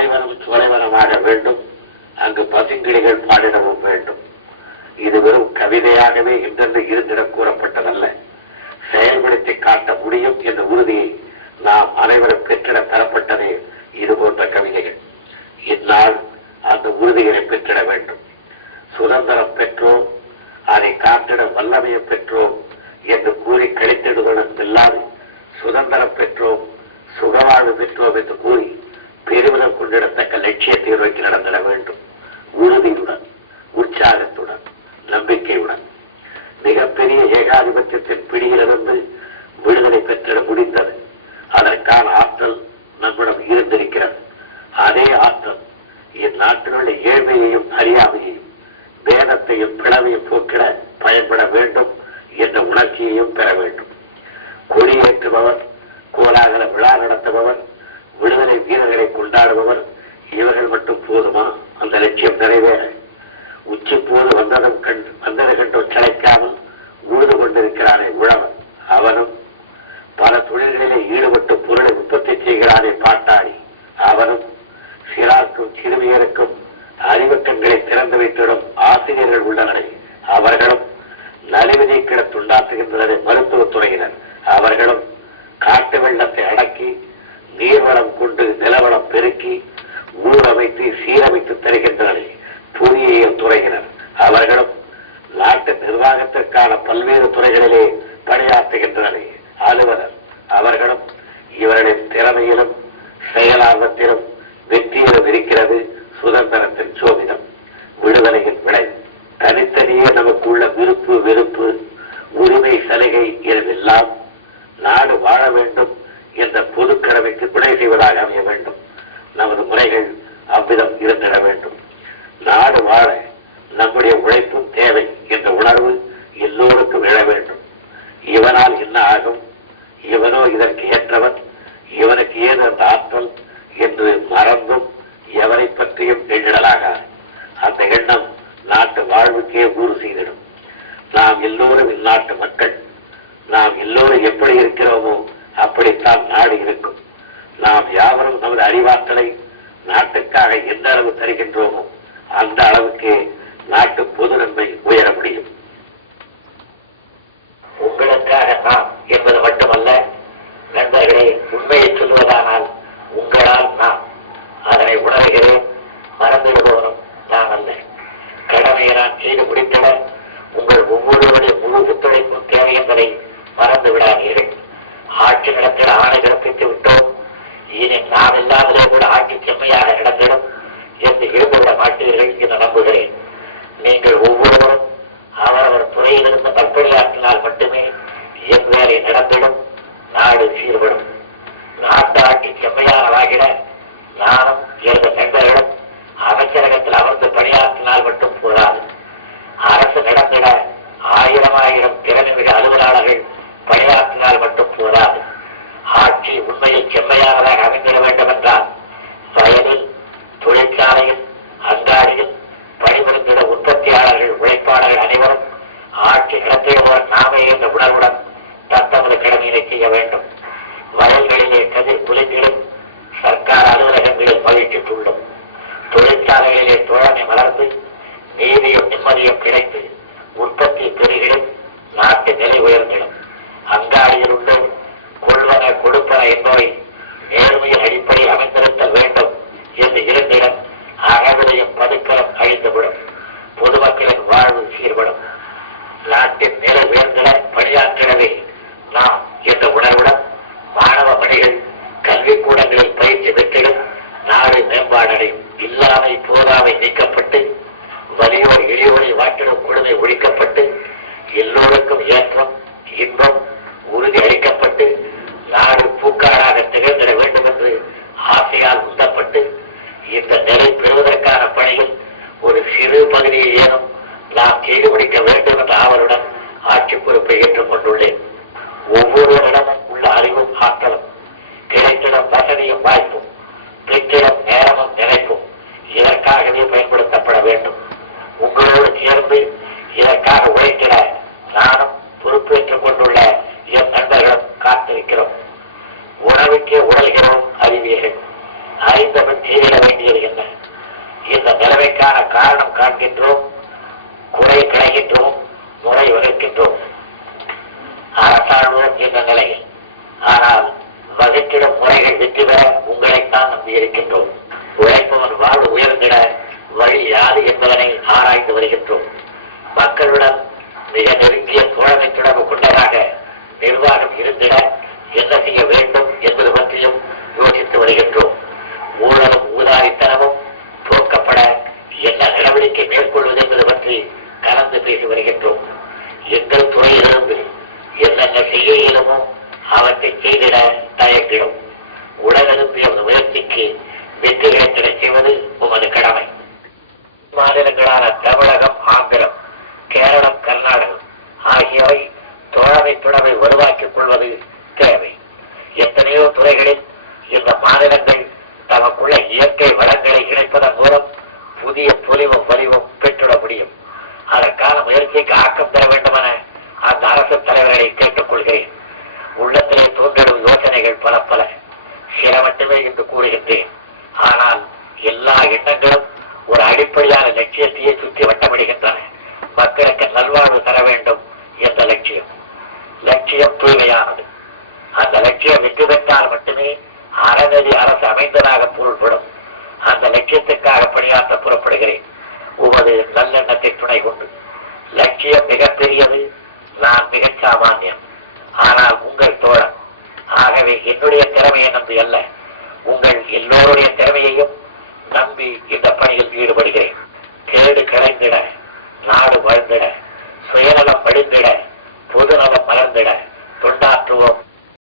பாலைவனம் சோலைவனமாக வேண்டும். அங்கு பசுங்கிளிகள் பாடிடவும் வேண்டும். இது வெறும் கவிதையாகவே இன்றென்று இருந்திட கூறப்பட்டதல்ல. செயல்படுத்தி காட்ட முடியும் என்ற உறுதியை நாம் அனைவரும் பெற்றிட தரப்பட்டதே இது போன்ற கவிதைகள். இந்நாள் அந்த உறுதிகளை பெற்றிட வேண்டும். சுதந்திரம் பெற்றோம் அதை காத்திட வல்லமையை பெற்றோம் என்று கூறி கழித்திடுவதன் இல்லாது சுதந்திரம் பெற்றோம் சுகவாழ்வு பெற்றோம் என்று கூறி பெருமிதம் கொண்டிடத்தக்க லட்சியத்தை நோக்கி நடந்திட வேண்டும். உறுதியுடன் உற்சாகத்துடன் நம்பிக்கையுடன். மிகப்பெரிய ஏகாதிபத்தியத்தின் பிடியிலிருந்து விடுதலை பெற்றிட முடிந்தது. அதற்கான ஆற்றல் நம்மிடம் இருந்திருக்கிறது. அதே ஆற்றல் இந்நாட்டினுடைய ஏழ்மையையும் அறியாமையையும் வேதத்தையும் பிளவையும் போக்கிட பயன்பட வேண்டும் என்ற உணர்ச்சியையும் பெற வேண்டும். கொடியேற்றுபவர் கோலாகல விழா நடத்துபவர் விடுதலை வீரர்களை கொண்டாடுபவர் இவர்கள் மட்டும் போதுமா? அந்த லட்சியம் நிறைவேற உச்சி போது வந்ததும் கண்டு வந்ததை கண்டு கிடைக்காமல் உழுது கொண்டிருக்கிறானே உழவன் அவனும் பல தொழில்களிலே ஈடுபட்டு பொருளை உற்பத்தி செய்கிறானே பாட்டாளி. அவனும் சிறார்க்கும் சிறுமியருக்கும் அறிவக்கங்களை திறந்து வைத்திடும் ஆசிரியர்கள் உள்ளனரே அவர்களும் நலிவு நீக்கிட துண்டாற்றுகின்றனரே மருத்துவத் துறையினர். அவர்களும் காட்டு வெள்ளத்தை அடக்கி நீர்வளம் கொண்டு நிலவளம் பெருக்கி ஊரமைத்து சீரமைத்து தருகின்றார்கள் பொறியியல் துறையினர். அவர்களும் நாட்டு நிர்வாகத்திற்கான பல்வேறு துறைகளிலே பணியாற்றுகின்றார்கள் அலுவலர் அவர்களும் இவர்களின் திறமையிலும் செயலார்வத்திலும் வெற்றியிலும் இருக்கிறது சுதந்திரத்தின் சோதிடம். விடுதலையின் விளை தனித்தனியே நமக்குள்ள விருப்பு வெறுப்பு உரிமை சலுகை இதுவெல்லாம் நாடு வாழ வேண்டும் என்ற பொது கடமைக்கு விடை செய்வதாக அமைய வேண்டும் நமது அவ்விதம் இருந்திட வேண்டும். நாடு வாழ நம்முடைய உழைப்பும் தேவை என்ற உணர்வு எல்லோருக்கும் எழ வேண்டும். இவனால் என்ன ஆகும்? இவனோ இதற்கு ஏற்றவன்? இவனுக்கு ஏது அந்த ஆற்றல் என்று மறந்தும் எவரை பற்றியும் எண்ணிடலாக? அந்த எண்ணம் நாட்டு வாழ்வுக்கே ஊறு செய்திடும். நாம் எல்லோரும் இந்நாட்டு மக்கள். நாம் எல்லோரும் எப்படி இருக்கிறோமோ அப்படித்தான் நாடு இருக்கும். நாம் யாவரும் நமது அறிவாற்றலை நாட்டுக்காக எந்த அளவு தருகின்றோமோ அந்த அளவுக்கு நாட்டு பொது நன்மை உயர முடியும். உங்களுக்காக நாம் என்பது மட்டுமல்ல நண்பர்களே உண்மையை சொல்வதானால் உங்களால் நான் அதனை உணர்கிறேன். மறந்துவிடுவோனும் நான் அல்ல. கடமையை நான் செய்து முடித்திட உங்கள் ஒவ்வொருவருடைய முழு ஒத்துழைப்பும் தேவை என்பதை மறந்து விடாதீர்கள் ஆட்சி நடத்த ஆணை பிறப்பித்து விட்டோம். நாம் இல்லாமலே கூட ஆட்சி செம்மையாக நடந்திடும் என்று இருந்துவிட மாட்டீர்கள் என்று நம்புகிறேன். நீங்கள் ஒவ்வொருவரும் அவரவர் துறையிலிருந்து நற்பணியாற்றினால் மட்டுமே என் வேலை நடந்திடும் நாடு சீர்படும். நாட்டு ஆட்சி செம்மையானதாகிட வயல்களிலே கதிர் குலுங்கிடும் சர்க்கார் அலுவலகங்களில் மகிழ்ச்சி தொழிற்சாலைகளிலே தோழமை வளர்ந்து நீதியும் நிம்மதியும் கிடைத்து உற்பத்தி பெருகிடும் நாட்டு நிலை உயர்ந்திடும். அங்காடியில் உள்ள கொள்வன கொடுப்பன என்பவை நேர்மையின் அடிப்படை அமைந்திருத்தல் வேண்டும் என்று இருந்திடம் அகவிலையும் பதுக்கலம் அழிந்துவிடும். பொதுமக்களின் வாழ்வு சீர்படும். நாட்டின் நிலை உயர்ந்திட பணியாற்றிடவே நாம் என்ற கல்விக்கூடங்களில் பயிற்சி பெற்றிடும் நாடு மேம்பாடடையும் இல்லாமை போதாமை நீக்கப்பட்டு வலியோர் இழியோரை வாட்டிடும் கொடுமை ஒழிக்கப்பட்டு எல்லோருக்கும் ஏற்றம் இன்பம் உறுதி அளிக்கப்பட்டு நாடு பூக்காடாக திகழ்ந்திட வேண்டும் என்று ஆசையால் உந்தப்பட்டு இந்த நிலை பெறுவதற்கான பணியில் ஒரு சிறு பகுதியை ஏனும் நாம் செய்து முடிக்க வேண்டும் என்ற ஆவலுடன் ஆட்சி பொறுப்பை ஏற்றுக் கொண்டுள்ளேன் ஒவ்வொருவரிடமும் உள்ள அறிவும் ஆற்றலும் Maria Guaito, que era, era இருக்கின்றோம். உழைப்பவன் வாழ்வு உயர்ந்திட வழி யாது என்பதனை ஆராய்ந்து வருகின்றோம். மக்களுடன் மிக நெருங்கிய தோழமை தொடர்பு கொண்டதாக நிர்வாகம் இருந்திட என்ன செய்ய வேண்டும் என்பது பற்றியும் யோசித்து வருகின்றோம். ஊழலும் ஊதாரித்தனமும் போக்கப்பட என்ன நடவடிக்கை மேற்கொள்வது என்பது பற்றி கலந்து பேசி வருகின்றோம். எங்கள் துறையிலிருந்து என்னென்ன செய்ய இயலுமோ அவற்றை செய்திட லட்சியத்துக்காக பணியாற்ற புறப்படுகிறேன். உமது நல்லெண்ணத்தை துணை கொண்டு. லட்சியம் மிகப்பெரியது நான் மிகச் சாமானியம். ஆனால் உங்கள் தோழன் ஆகவே என்னுடைய திறமையை நம்பி அல்ல. உங்கள் எல்லோருடைய திறமையையும் நம்பி இந்த பணியில் ஈடுபடுகிறேன். கேடு கலைந்திட நாடு வாழ்ந்திட சுயநலம் படிந்திட பொதுநலம் மலர்ந்திட தொண்டாற்றுவோம்.